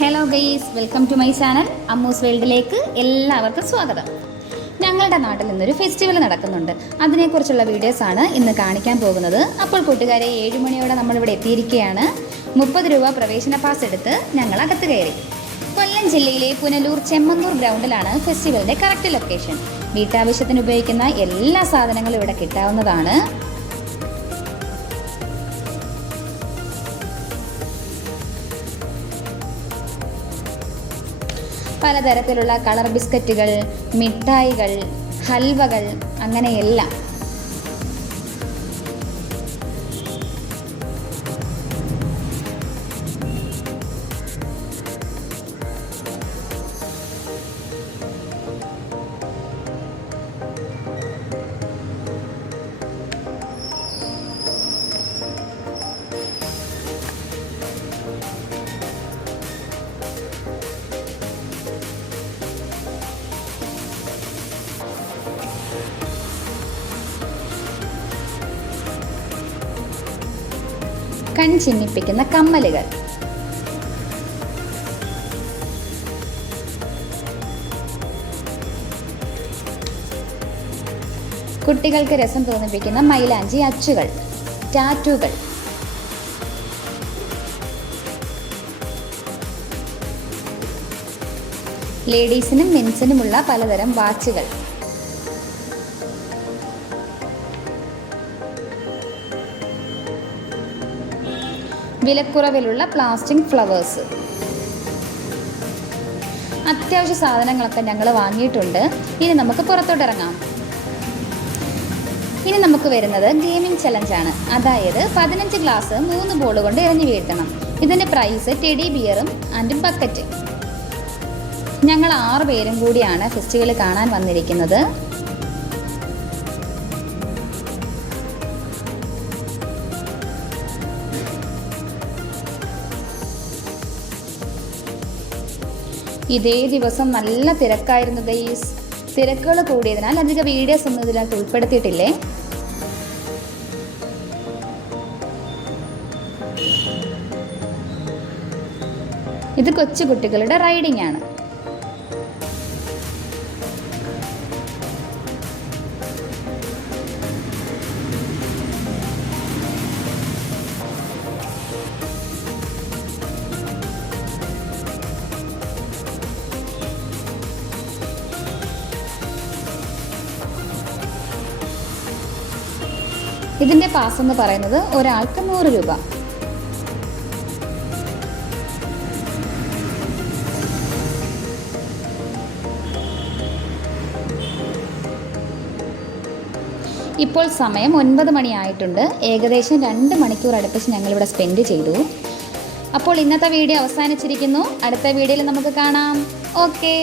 Hello guys, welcome to my channel Ammus വേൾഡിലേക്ക് എല്ലാവർക്കും സ്വാഗതം. ഞങ്ങളുടെ നാട്ടിൽ നിന്നൊരു ഫെസ്റ്റിവൽ നടക്കുന്നുണ്ട്. അതിനെക്കുറിച്ചുള്ള വീഡിയോസാണ് ഇന്ന് കാണിക്കാൻ പോകുന്നത്. അപ്പോൾ കൂട്ടുകാരെ, 7 മണിയോടെ നമ്മളിവിടെ എത്തിയിരിക്കുകയാണ്. 30 രൂപ പ്രവേശന പാസ് എടുത്ത് ഞങ്ങൾ അകത്ത് കയറി. കൊല്ലം ജില്ലയിലെ പുനലൂർ ചെമ്മന്നൂർ ഗ്രൗണ്ടിലാണ് ഫെസ്റ്റിവലിൻ്റെ കറക്റ്റ് ലൊക്കേഷൻ. വീട്ടാവശ്യത്തിന് ഉപയോഗിക്കുന്ന എല്ലാ സാധനങ്ങളും ഇവിടെ കിട്ടാവുന്നതാണ്. പലതരത്തിലുള്ള കളർ ബിസ്ക്കറ്റുകൾ, മിഠായികൾ, ഹൽവകൾ, അങ്ങനെയെല്ലാം. കൺ ചിന്നിപ്പിക്കുന്ന കമ്മലുകൾ, കുട്ടികൾക്ക് രസം തോന്നിപ്പിക്കുന്ന മൈലാഞ്ചി അച്ചുകൾ, ടാറ്റൂകൾ, ലേഡീസിനും മെൻസിനുമുള്ള പലതരം വാച്ചുകൾ, വിലക്കുറവിലുള്ള പ്ലാസ്റ്റിക് ഫ്ലവേഴ്സ്. അത്യാവശ്യ സാധനങ്ങളൊക്കെ ഞങ്ങൾ വാങ്ങിയിട്ടുണ്ട്. ഇനി നമുക്ക് പുറത്തോട്ടിറങ്ങാം. ഇനി നമുക്ക് വരുന്നത് ഗെയിമിംഗ് ചലഞ്ചാണ്. അതായത് 15 ഗ്ലാസ് 3 ബോൾ കൊണ്ട് എറിഞ്ഞു വീഴ്ത്തണം. ഇതിൻ്റെ പ്രൈസ് ടെഡി ബിയറും ആൻഡ് ബക്കറ്റ്. ഞങ്ങൾ 6 പേരും കൂടിയാണ് ഫെസ്റ്റിവൽ കാണാൻ വന്നിരിക്കുന്നത്. ഇതേ ദിവസം നല്ല തിരക്കായിരുന്നു ഗൈസ്. തിരക്കുകൾ കൂടിയതിനാൽ അധിക വീഡിയോസ് ഒന്നും ഇതിനകത്ത് ഉൾപ്പെടുത്തിയിട്ടില്ലേ. ഇത് കൊച്ചു കുട്ടികളുടെ റൈഡിംഗ് ആണ്. ഇതിൻ്റെ പാസ് എന്ന് പറയുന്നത് ഒരാൾക്ക് 100 രൂപ. ഇപ്പോൾ സമയം 9 മണിയായിട്ടുണ്ട്. ഏകദേശം 2 മണിക്കൂർ അടുപ്പിച്ച് ഞങ്ങളിവിടെ സ്പെൻഡ് ചെയ്തു. അപ്പോൾ ഇന്നത്തെ വീഡിയോ അവസാനിച്ചിരിക്കുന്നു. അടുത്ത വീഡിയോയിൽ നമുക്ക് കാണാം. ഓക്കേ.